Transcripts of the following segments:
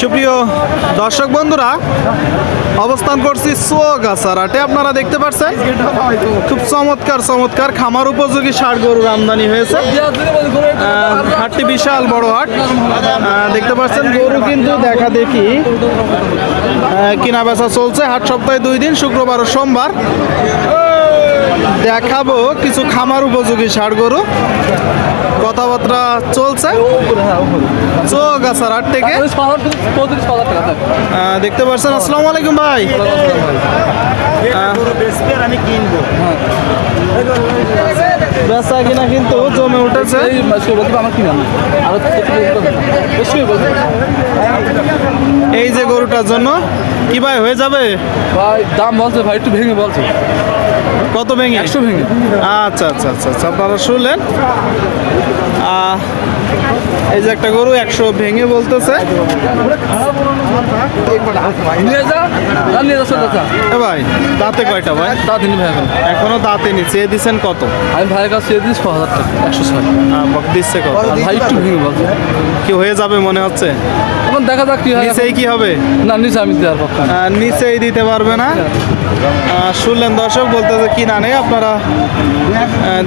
সুপ্রিয় দর্শক বন্ধুরা, অবস্থান করছি চুয়াগাছার হাটে। আপনারা দেখতে পাচ্ছেন খুব চমৎকার চমৎকার খামার উপযোগী ষাঁড় গরুর আমদানি হয়েছে। হাটটি বিশাল বড় হাট। দেখতে পাচ্ছেন গরু কিন্তু দেখা দেখি কিনা বেচা চলছে। হাট সপ্তাহে 2 দিন, শুক্রবার ও সোমবার। দেখাবো কিছু খামার উপযোগী ষাঁড় গরু। কথাবার্তা চলছে চুয়াগাছার হাট থেকে। দেখতে পাচ্ছেন। আসসালামু আলাইকুম ভাই। বেচা কিনা কিন্তু জমে উঠেছে। এই যে গরুটার জন্য কি ভাই হয়ে যাবে? ভাই দাম বলছে, ভাই একটু ভেঙে বলছে। কত ভেঙে? 100 ভেঙে। আচ্ছা আচ্ছা আচ্ছা আচ্ছা, আপনারা শুনলেন। এই যে একটা গরু 100 ভেঙে বলতেছে। এ ভাই দাঁতে কয়টা ভাই? এখনো দাঁতে নি। চেয়ে দিচ্ছেন কত? আমি ভাইয়ের কাছে চেয়ে দিচ্ছি 6,000 টাকা। 106 দিচ্ছে কত? ভাই একটু ভেঙে বলছে। কি হয়ে যাবে মনে হচ্ছে? এখন দেখা যাক কি হয়। নিচেই কি হবে? না নিচে আমি দেওয়ার পক্ষে না। নিচেই দিতে পারবে না। শুনলেন দর্শক, বলতেছে কি না নেই। আপনারা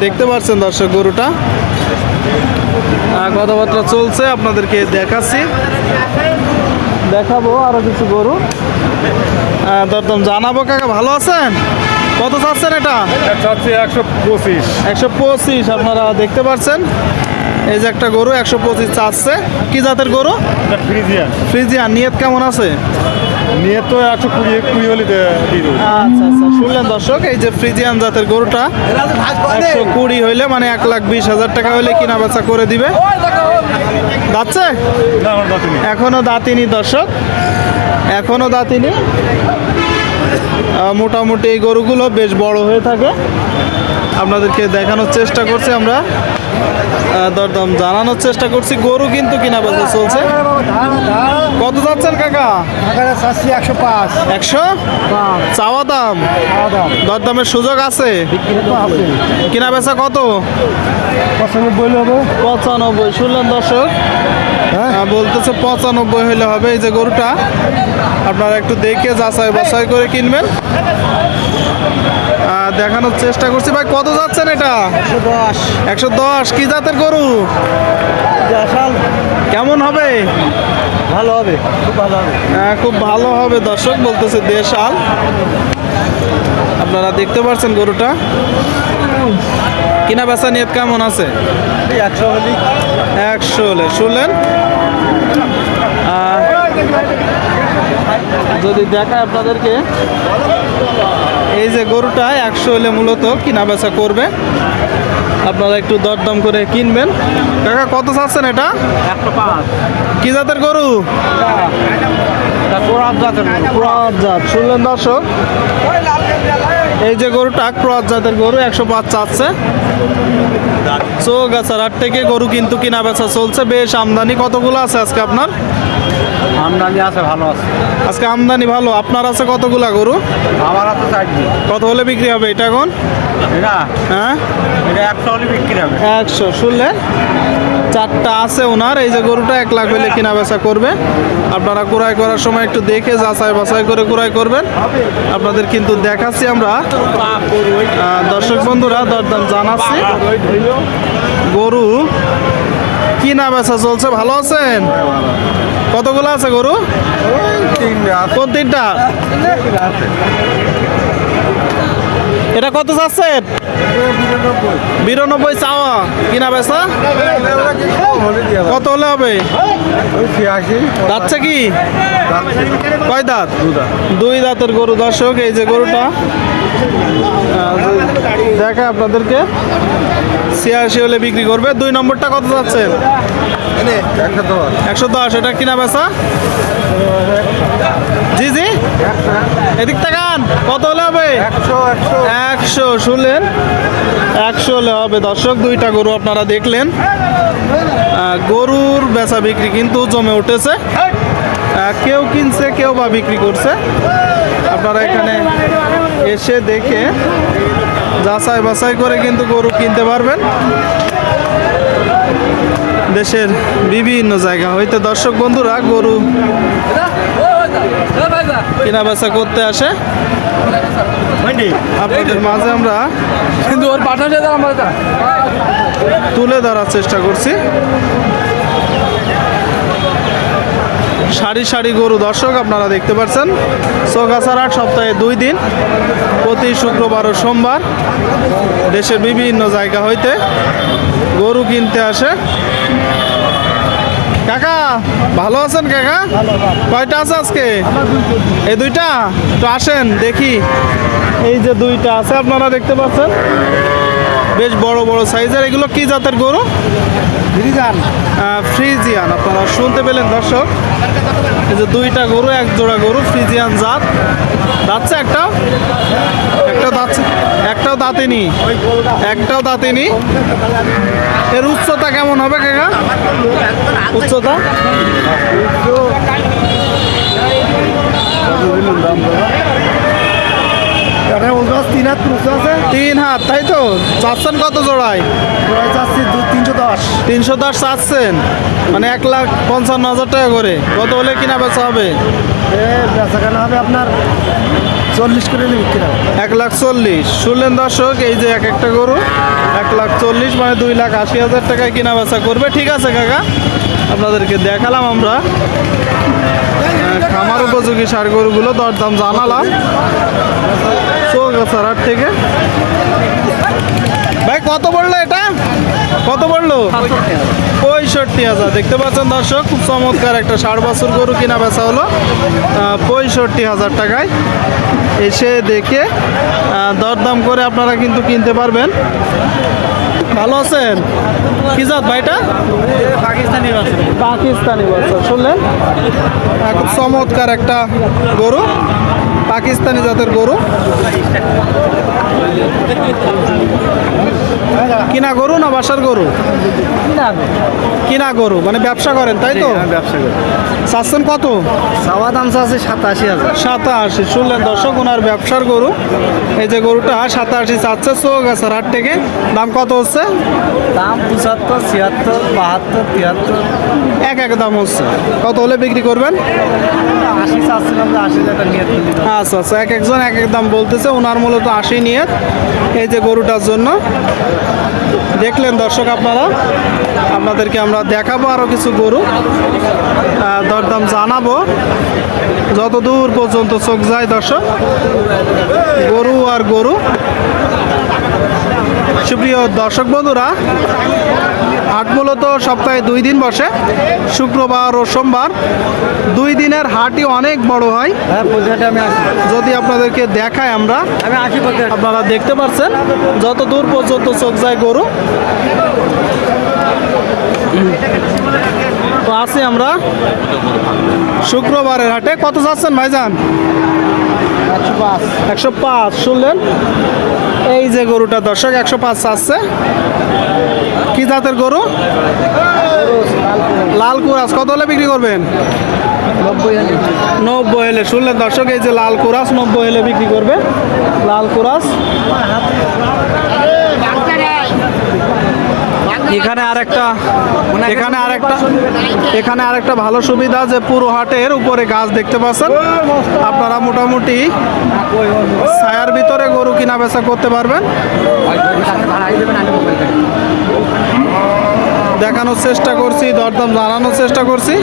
দেখতে পাচ্ছেন দর্শক গরুটা। কথাবার্তা চলছে, আপনাদেরকে দেখাচ্ছি। দেখাবো আরো কিছু গরু, দরদাম জানাবো। কাকা ভালো আছেন? কত চাচ্ছেন এটা? 125। 125 আপনারা দেখতে পাচ্ছেন। এই যে একটা গরু 125 চাচ্ছে। কি জাতের গরু? ফ্রিজিয়ান। নিয়ত কেমন আছে? নিয়ে তো 120 হলে দিয়ে দেবো। আচ্ছা আচ্ছা, শুনলেন দর্শক। এই যে ফ্রিজিয়ান জাতের গরুটা 120 হইলে মানে 1,20,000 টাকা হলে কিনা বেচা করে দিবে। যাচ্ছে? না, আমার দাঁতে নেই। এখনো দাঁতিনি দর্শক, এখনো দাঁতিনি। মোটামুটি এই গরুগুলো বেশ বড় হয়ে থাকে। আপনাদেরকে দেখানোর চেষ্টা করছি আমরা, দরদাম জানানোর চেষ্টা করছি। গরু কিন্তু কিনা বেচা চলছে। কত যাচ্ছেন কাকা? 100 চাওয়া দাম। দরদামের সুযোগ আছে? কিনা বেচা কত? 95। শুনলেন দর্শক, বলতেছে 95 হইলে হবে। এই যে গরুটা আপনারা একটু দেখে যাচাই বাছাই করে কিনবেন। দেখানোর চেষ্টা করছি। ভাই কত যাচ্ছেন এটা? 110। কি জাতের গরু? কেমন হবে? ভালো হবে, খুব ভালো হবে। খুব ভালো হবে দর্শক বলতেছে দেশাল। আপনারা দেখতে পাচ্ছেন গরুটা। কিনা বেচা নিয়ত কেমন আছে? 100 হলে। শুনলেন, যদি দেখায় আপনাদেরকে, এই যে গরুটা 100 হলে মূলত কিনা বেচা করবে। আপনারা একটু দরদাম করে কিনবেন। কাকা কত চাচ্ছেন এটা? 105। কি জাতের গরু? ক্রস জাত। শুনলেন দর্শক, এই যে গরুটা ক্রস জাতের গরু 105 চাচ্ছে। চুয়াগাছার হাট থেকে গরু কিন্তু কিনা বেচা চলছে। বেশ আমদানি। কতগুলো আছে আজকে আপনার? আমদানি আছে, ভালো আছে। আজকে আমদানি ভালো। আপনার আছে কতগুলা গরু? আমার আছে 4টি। কত হলে বিক্রি হবে এটা এখন? এটা হ্যাঁ, এটা 100 হলে বিক্রি হবে। 100। শুনলেন, 4টা আছে ওনার। এই যে গরুটা 1 লাখ হলে কিনা বেচা করবে। আপনারা ক্রয় করার সময় একটু দেখে যাচাই বাছাই করে ক্রয় করবেন। আপনাদের কিন্তু দেখাচ্ছি আমরা, দর্শক বন্ধুরা, দরদাম জানাচ্ছি। গরু কিনা বেচা চলছে। ভালো আছেন? কতগুলো আছে গরু? কোন 3টা? এটা কত চাচ্ছেন? 92 চাওয়া। কিনা বেচা কত হলে হবে? যাচ্ছে কি? কয় দাঁত? 2 দাঁতের গরু দর্শক। এই যে গরুটা দেখা আপনাদেরকে 86 হলে বিক্রি করবে। 2 নম্বরটা কত যাচ্ছেন? 110। এটা কিনা বেচা? জি জি, এদিক তাকান। কত হলে হবে? 100। শুনলেন, 100 হলে হবে দর্শক। 2টা গরু আপনারা দেখলেন। গরুর বেচা বিক্রি কিন্তু জমে উঠেছে। কেউ কিনছে, কেউ বা বিক্রি করছে। আপনারা এখানে এসে দেখে যাচাই বাছাই করে কিন্তু গরু কিনতে পারবেন। দেশের বিভিন্ন জায়গা হইতে দর্শক বন্ধুরা গরু কেনা বেচা করতে আসে। আপনাদের মাঝে আমরা কিন্তু ওর পাঠাচ্ছে আমার তুলে ধরার চেষ্টা করছি। সারি সারি গরু দর্শক আপনারা দেখতে পাচ্ছেন। চৌগাছার হাট সপ্তাহে 2 দিন, প্রতি শুক্রবার ও সোমবার দেশের বিভিন্ন জায়গা হইতে গরু কিনতে আসে। কাকা ভালো আছেন কাকা? কয়টা আছে আজকে? এই 2টা? তো আসেন দেখি। এই যে 2টা আছে আপনারা দেখতে পাচ্ছেন, বেশ বড় বড় সাইজের। এগুলো কি জাতের গরু? ফ্রিজিয়ান। আপনারা শুনতে পেলেন দর্শক, এই যে 2টা গরু, এক জোড়া গরু ফ্রিজিয়ান জাত। দাঁতছে একটাও দাঁতছে, একটাও দাঁতেনি, একটাও দাঁতেনি। এর উচ্চতা কেমন হবে কাকা? উচ্চতা তিন হাত পুষো আছে, 3 হাত, তাই তো? চাচ্ছেন কত জোড়ায়? চাচ্ছি 310। 310 চাচ্ছেন, মানে 1,55,000 টাকা করে। কত হলে কিনা বেচা হবে? বেচা কেনা হবে আপনার 40 করে বিক্রি হবে। 1,40,000। শুনলেন দর্শক, এই যে এক একটা গরু 1,40,000 মানে 2,80,000 টাকায় কিনা বেচা করবে। ঠিক আছে কাকা, আপনাদেরকে দেখালাম আমরা খামার উপযোগী ষাঁড় গরুগুলো, দরদাম জানালাম চৌগাছার হাট থেকে। ভাই কত পড়লো এটা? কত পড়লো? 65,000। দেখতে পাচ্ছেন দর্শক, খুব চমৎকার একটা 60 বছর গরু কিনা বেচা হলো 65,000 টাকায়। এসে দেখে দরদাম করে আপনারা কিন্তু কিনতে পারবেন। ভালো আছেন? কি জাত ভাইটা? পাকিস্তানি পাকিস্তানি বাচ্চা। শুনলেন, খুব চমৎকার একটা গরু, পাকিস্তানি জাতের গরু। কিনা গরু না বাসার গরু? কিনা গরু, মানে ব্যবসা করেন তাই তো? ব্যবসা করে চাচ্ছেন কত? চাওয়া দাম আছে 87,000। 87। শুনলেন দর্শক, ওনার ব্যবসার গরু। এই যে গরুটা 87 চাচ্ছে চৌগাছার হাট থেকে। দাম কত হচ্ছে? দাম 75, 76, 72, 73। এক দাম হচ্ছে। কত হলে বিক্রি করবেন? 80 চাচ্ছিলাম, 80,000 নিয়ে আচ্ছা আচ্ছা, এক একজন এক এক দাম বলতেছে। ওনার মূলত 80 নিয়ে এই যে গরুটার জন্য। দেখলেন দর্শক আপনারা, আপনাদেরকে আমরা দেখাবো আরও কিছু গরু, দরদাম জানাবো যত দূর পর্যন্ত চোখ যায় দর্শক। গরু আর গরু। সুপ্রিয় দর্শক বন্ধুরা, হাট মূলত সপ্তাহে 2 দিন বসে, শুক্রবার ও সোমবার। 2 দিনের হাটই অনেক বড় হয়। হ্যাঁ পৌঁছাটা আমি আসি, যদি আপনাদেরকে দেখাই আমরা, আমি আসি বলতে। আপনারা দেখতে পাচ্ছেন যত দূর পর্যন্ত চোখ যায় গরু। তো আছি আমরা শুক্রবারের হাটে। কত যাচ্ছেন ভাইজান? 105। শুনলেন, এই যে গরুটা দর্শক 105 চাচ্ছে। কি জাতের গরু? লাল কুরাস। কত হলে বিক্রি করবেন? 90 হলে। শুনলেন দর্শক, এই যে লাল কুরাস 90 হলে বিক্রি করবে। লাল কুরাস। এখানে আরেকটা ভালো সুবিধা যে পুরো হাটের উপরে গাছ দেখতে পাচ্ছেন। আপনারা মোটামুটি ছায়ার ভিতরে গরু কিনা বেচা করতে পারবেন। দেখানোর চেষ্টা করছি, দরদাম জানানোর চেষ্টা করছি।